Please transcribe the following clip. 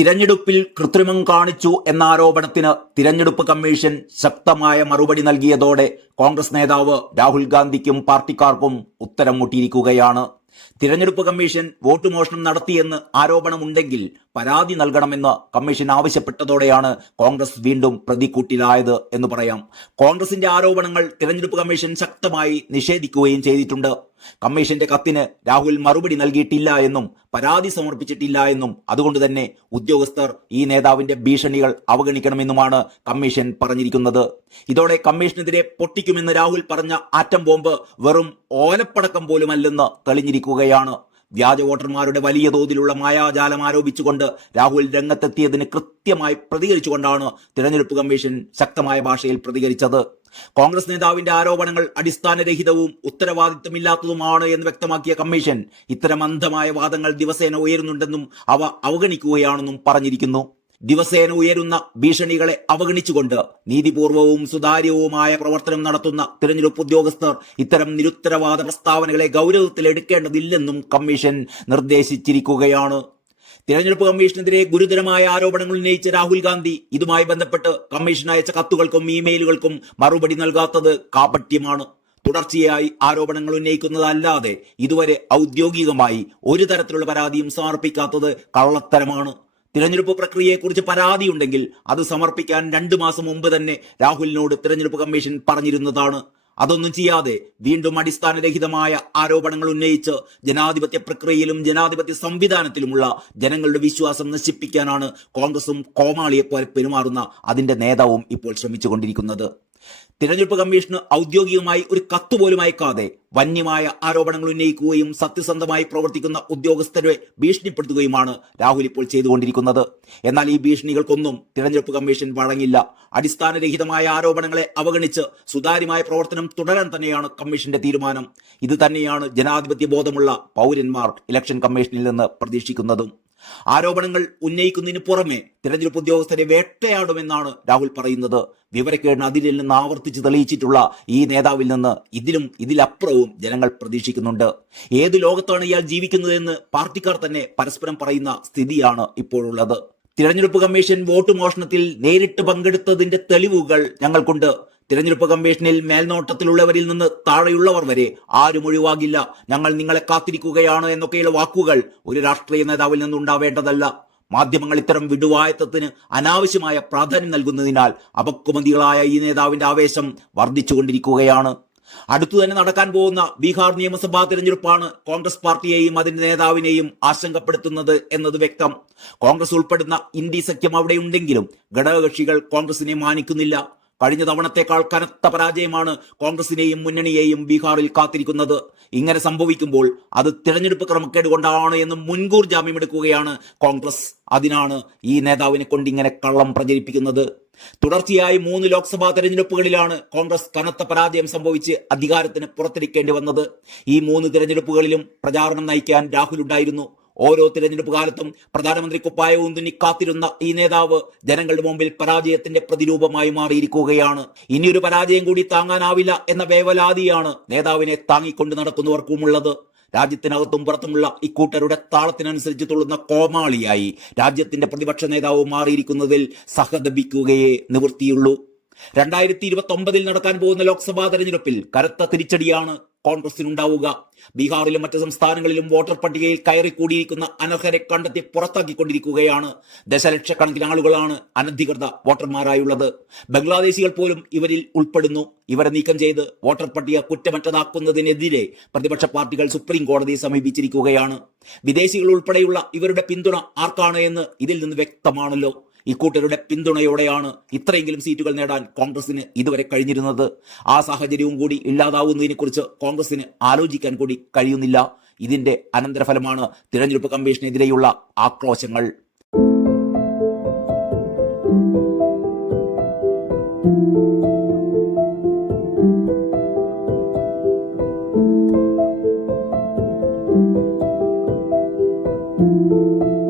തിരഞ്ഞെടുപ്പിൽ കൃത്രിമം കാണിച്ചു എന്ന ആരോപണത്തിന് തിരഞ്ഞെടുപ്പ് കമ്മീഷൻ ശക്തമായ മറുപടി നൽകിയതോടെ കോൺഗ്രസ് നേതാവ് രാഹുൽ ഗാന്ധിക്കും പാർട്ടിക്കാർക്കും ഉത്തരം മുട്ടിയിരിക്കുകയാണ്. തിരഞ്ഞെടുപ്പ് കമ്മീഷൻ വോട്ട് മോഷണം നടത്തിയെന്ന് ആരോപണമുണ്ടെങ്കിൽ പരാതി നൽകണമെന്ന് കമ്മീഷൻ ആവശ്യപ്പെട്ടതോടെയാണ് കോൺഗ്രസ് വീണ്ടും പ്രതിക്കൂട്ടിലായത് എന്ന് പറയാം. കോൺഗ്രസിന്റെ ആരോപണങ്ങൾ തിരഞ്ഞെടുപ്പ് കമ്മീഷൻ ശക്തമായി നിഷേധിക്കുകയും ചെയ്തിട്ടുണ്ട്. കമ്മീഷന്റെ കത്തിന് രാഹുൽ മറുപടി നൽകിയിട്ടില്ല എന്നും പരാതി സമർപ്പിച്ചിട്ടില്ല എന്നും അതുകൊണ്ട് തന്നെ ഉദ്യോഗസ്ഥർ ഈ നേതാവിന്റെ ഭീഷണികൾ അവഗണിക്കണമെന്നുമാണ് കമ്മീഷൻ പറഞ്ഞിരിക്കുന്നത്. ഇതോടെ കമ്മീഷനെതിരെ പൊട്ടിക്കുമെന്ന് രാഹുൽ പറഞ്ഞ ആറ്റം ബോംബ് വെറും ഓലപ്പടക്കം പോലുമല്ലെന്ന് തെളിഞ്ഞിരിക്കുകയാണ്. വ്യാജ വോട്ടർമാരുടെ വലിയ തോതിലുള്ള മായാജാലം ആരോപിച്ചുകൊണ്ട് രാഹുൽ രംഗത്തെത്തിയതിന് കൃത്യമായി പ്രതികരിച്ചുകൊണ്ടാണ് തിരഞ്ഞെടുപ്പ് കമ്മീഷൻ ശക്തമായ ഭാഷയിൽ പ്രതികരിച്ചത്. കോൺഗ്രസ് നേതാവിന്റെ ആരോപണങ്ങൾ അടിസ്ഥാനരഹിതവും ഉത്തരവാദിത്തമില്ലാത്തതുമാണ് എന്ന് വ്യക്തമാക്കിയ കമ്മീഷൻ ഇത്തരം അന്ധമായ വാദങ്ങൾ ദിവസേന ഉയരുന്നുണ്ടെന്നും അവ അവഗണിക്കുകയാണെന്നും പറഞ്ഞിരിക്കുന്നു. ദിവസേന ഉയരുന്ന ഭീഷണികളെ അവഗണിച്ചുകൊണ്ട് നീതിപൂർവവും സുതാര്യവുമായ പ്രവർത്തനം നടത്തുന്ന തിരഞ്ഞെടുപ്പ് ഉദ്യോഗസ്ഥർ ഇത്തരം നിരുത്തരവാദ പ്രസ്താവനകളെ ഗൗരവത്തിൽ എടുക്കേണ്ടതില്ലെന്നും കമ്മീഷൻ നിർദ്ദേശിച്ചിരിക്കുകയാണ്. തിരഞ്ഞെടുപ്പ് കമ്മീഷനെതിരെ ഗുരുതരമായ ആരോപണങ്ങൾ ഉന്നയിച്ച രാഹുൽ ഗാന്ധി ഇതുമായി ബന്ധപ്പെട്ട് കമ്മീഷൻ അയച്ച കത്തുകൾക്കും ഇമെയിലുകൾക്കും മറുപടി നൽകാത്തത് കാപട്യമാണ്. തുടർച്ചയായി ആരോപണങ്ങൾ ഉന്നയിക്കുന്നതല്ലാതെ ഇതുവരെ ഔദ്യോഗികമായി ഒരു തരത്തിലുള്ള പരാതിയും സമർപ്പിക്കാത്തത് കള്ളത്തരമാണ്. തിരഞ്ഞെടുപ്പ് പ്രക്രിയയെക്കുറിച്ച് പരാതിയുണ്ടെങ്കിൽ അത് സമർപ്പിക്കാൻ രണ്ടു മാസം മുമ്പ് തന്നെ രാഹുലിനോട് തിരഞ്ഞെടുപ്പ് കമ്മീഷൻ പറഞ്ഞിരുന്നതാണ്. അതൊന്നും ചെയ്യാതെ വീണ്ടും അടിസ്ഥാനരഹിതമായ ആരോപണങ്ങൾ ഉന്നയിച്ച് ജനാധിപത്യ പ്രക്രിയയിലും ജനാധിപത്യ സംവിധാനത്തിലുമുള്ള ജനങ്ങളുടെ വിശ്വാസം നശിപ്പിക്കാനാണ് കോൺഗ്രസും കോമാളിയെപ്പോലെ പെരുമാറുന്ന അതിന്റെ നേതാവും ഇപ്പോൾ ശ്രമിച്ചുകൊണ്ടിരിക്കുന്നത്. തിരഞ്ഞെടുപ്പ് കമ്മീഷന് ഔദ്യോഗികമായി ഒരു കത്ത് പോലും അയക്കാതെ വന്യമായ ആരോപണങ്ങൾ ഉന്നയിക്കുകയും സത്യസന്ധമായി പ്രവർത്തിക്കുന്ന ഉദ്യോഗസ്ഥരെ ഭീഷണിപ്പെടുത്തുകയുമാണ് രാഹുൽ ഇപ്പോൾ ചെയ്തുകൊണ്ടിരിക്കുന്നത്. എന്നാൽ ഈ ഭീഷണികൾക്കൊന്നും തിരഞ്ഞെടുപ്പ് കമ്മീഷൻ വഴങ്ങില്ല. അടിസ്ഥാനരഹിതമായ ആരോപണങ്ങളെ അവഗണിച്ച് സുതാര്യമായ പ്രവർത്തനം തുടരാൻ തന്നെയാണ് കമ്മീഷന്റെ തീരുമാനം. ഇത് തന്നെയാണ് ജനാധിപത്യ ബോധമുള്ള പൗരന്മാർ ഇലക്ഷൻ കമ്മീഷനിൽ നിന്ന് പ്രതീക്ഷിക്കുന്നതും. ആരോപണങ്ങൾ ഉന്നയിക്കുന്നതിന് പുറമെ തിരഞ്ഞെടുപ്പ് ഉദ്യോഗസ്ഥരെ വേട്ടയാടുമെന്നാണ് രാഹുൽ പറയുന്നത്. വിവരക്കേടിന് നിന്ന് ആവർത്തിച്ച് തെളിയിച്ചിട്ടുള്ള ഈ നേതാവിൽ നിന്ന് ഇതിലും ഇതിലപ്പുറവും ജനങ്ങൾ പ്രതീക്ഷിക്കുന്നുണ്ട്. ഏത് ലോകത്താണ് ഇയാൾ ജീവിക്കുന്നതെന്ന് പാർട്ടിക്കാർ തന്നെ പരസ്പരം പറയുന്ന സ്ഥിതിയാണ് ഇപ്പോഴുള്ളത്. തിരഞ്ഞെടുപ്പ് കമ്മീഷൻ വോട്ട് മോഷണത്തിൽ നേരിട്ട് പങ്കെടുത്തതിന്റെ തെളിവുകൾ ഞങ്ങൾക്കുണ്ട്. തിരഞ്ഞെടുപ്പ് കമ്മീഷനിൽ മേൽനോട്ടത്തിലുള്ളവരിൽ നിന്ന് താഴെയുള്ളവർ വരെ ആരും ഒഴിവാകില്ല. ഞങ്ങൾ നിങ്ങളെ കാത്തിരിക്കുകയാണ് എന്നൊക്കെയുള്ള വാക്കുകൾ ഒരു രാഷ്ട്രീയ നേതാവിൽ നിന്നുണ്ടാവേണ്ടതല്ല മാധ്യമങ്ങൾ ഇത്തരം വിടുവായത്തത്തിന് അനാവശ്യമായ പ്രാധാന്യം നൽകുന്നതിനാൽ അപക്കുമതികളായ ഈ നേതാവിന്റെ ആവേശം വർദ്ധിച്ചുകൊണ്ടിരിക്കുകയാണ്. അടുത്തു തന്നെ നടക്കാൻ പോകുന്ന ബീഹാർ നിയമസഭാ തിരഞ്ഞെടുപ്പാണ് കോൺഗ്രസ് പാർട്ടിയെയും അതിന്റെ നേതാവിനെയും ആശങ്കപ്പെടുത്തുന്നത് എന്നത് വ്യക്തം. കോൺഗ്രസ് ഉൾപ്പെടുന്ന ഇന്ത്യ സഖ്യം അവിടെയുണ്ടെങ്കിലും ഘടകകക്ഷികൾ കോൺഗ്രസിനെ മാനിക്കുന്നില്ല. കഴിഞ്ഞ തവണത്തേക്കാൾ കനത്ത പരാജയമാണ് കോൺഗ്രസിനെയും മുന്നണിയെയും ബീഹാറിൽ കാത്തിരിക്കുന്നത്. ഇങ്ങനെ സംഭവിക്കുമ്പോൾ അത് തിരഞ്ഞെടുപ്പ് ക്രമക്കേട് കൊണ്ടാണ് എന്ന് മുൻകൂർ ജാമ്യമെടുക്കുകയാണ് കോൺഗ്രസ്. അതിനാണ് ഈ നേതാവിനെ കൊണ്ട് ഇങ്ങനെ കള്ളം പ്രചരിപ്പിക്കുന്നത്. തുടർച്ചയായി മൂന്ന് ലോക്സഭാ തെരഞ്ഞെടുപ്പുകളിലാണ് കോൺഗ്രസ് കനത്ത പരാജയം സംഭവിച്ച് അധികാരത്തിന് പുറത്തിരിക്കേണ്ടി വന്നത്. ഈ മൂന്ന് തെരഞ്ഞെടുപ്പുകളിലും പ്രചാരണം നയിക്കാൻ രാഹുൽ ഉണ്ടായിരുന്നു. ഓരോ തിരഞ്ഞെടുപ്പ് കാലത്തും പ്രധാനമന്ത്രി കുപ്പായവും തുന്നി കാത്തിരുന്ന ഈ നേതാവ് ജനങ്ങളുടെ മുമ്പിൽ പരാജയത്തിന്റെ പ്രതിരൂപമായി മാറിയിരിക്കുകയാണ്. ഇനിയൊരു പരാജയം കൂടി താങ്ങാനാവില്ല എന്ന വേവലാതിയാണ് നേതാവിനെ താങ്ങിക്കൊണ്ട് നടക്കുന്നവർക്കുമുള്ളത്. രാജ്യത്തിനകത്തും പുറത്തുമുള്ള ഇക്കൂട്ടരുടെ താളത്തിനനുസരിച്ച് തുള്ളുന്ന കോമാളിയായി രാജ്യത്തിന്റെ പ്രതിപക്ഷ നേതാവ് മാറിയിരിക്കുന്നതിൽ സഹതപിക്കുകയേ നിവൃത്തിയുള്ളൂ. രണ്ടായിരത്തി ഇരുപത്തി ഒമ്പതിൽ നടക്കാൻ പോകുന്ന ലോക്സഭാ തെരഞ്ഞെടുപ്പിൽ കരുത്ത തിരിച്ചടിയാണ് കോൺഗ്രസിനുണ്ടാവുക. ബീഹാറിലും മറ്റു സംസ്ഥാനങ്ങളിലും വോട്ടർ പട്ടികയിൽ കയറിക്കൂടിയിരിക്കുന്ന അനർഹരെ കണ്ടെത്തി പുറത്താക്കിക്കൊണ്ടിരിക്കുകയാണ്. ദശലക്ഷക്കണക്കിന് ആളുകളാണ് അനധികൃത വോട്ടർമാരായുള്ളത്. ബംഗ്ലാദേശികൾ പോലും ഇവരിൽ ഉൾപ്പെടുന്നു. ഇവരെ നീക്കം ചെയ്ത് വോട്ടർ പട്ടിക കുറ്റമറ്റതാക്കുന്നതിനെതിരെ പ്രതിപക്ഷ പാർട്ടികൾ സുപ്രീം കോടതിയെ സമീപിച്ചിരിക്കുകയാണ്. വിദേശികൾ ഉൾപ്പെടെയുള്ള ഇവരുടെ പിന്തുണ ആർക്കാണ് എന്ന് ഇതിൽ നിന്ന് വ്യക്തമാണല്ലോ. ഇക്കൂട്ടരുടെ പിന്തുണയോടെയാണ് ഇത്രയെങ്കിലും സീറ്റുകൾ നേടാൻ കോൺഗ്രസിന് ഇതുവരെ കഴിഞ്ഞിരുന്നത്. ആ സാഹചര്യവും കൂടി ഇല്ലാതാവുന്നതിനെ കുറിച്ച് കോൺഗ്രസിന് ആലോചിക്കാൻ കൂടി കഴിയുന്നില്ല. ഇതിന്റെ അനന്തരഫലമാണ് തിരഞ്ഞെടുപ്പ് കമ്മീഷനെതിരെയുള്ള ആക്രോശങ്ങൾ.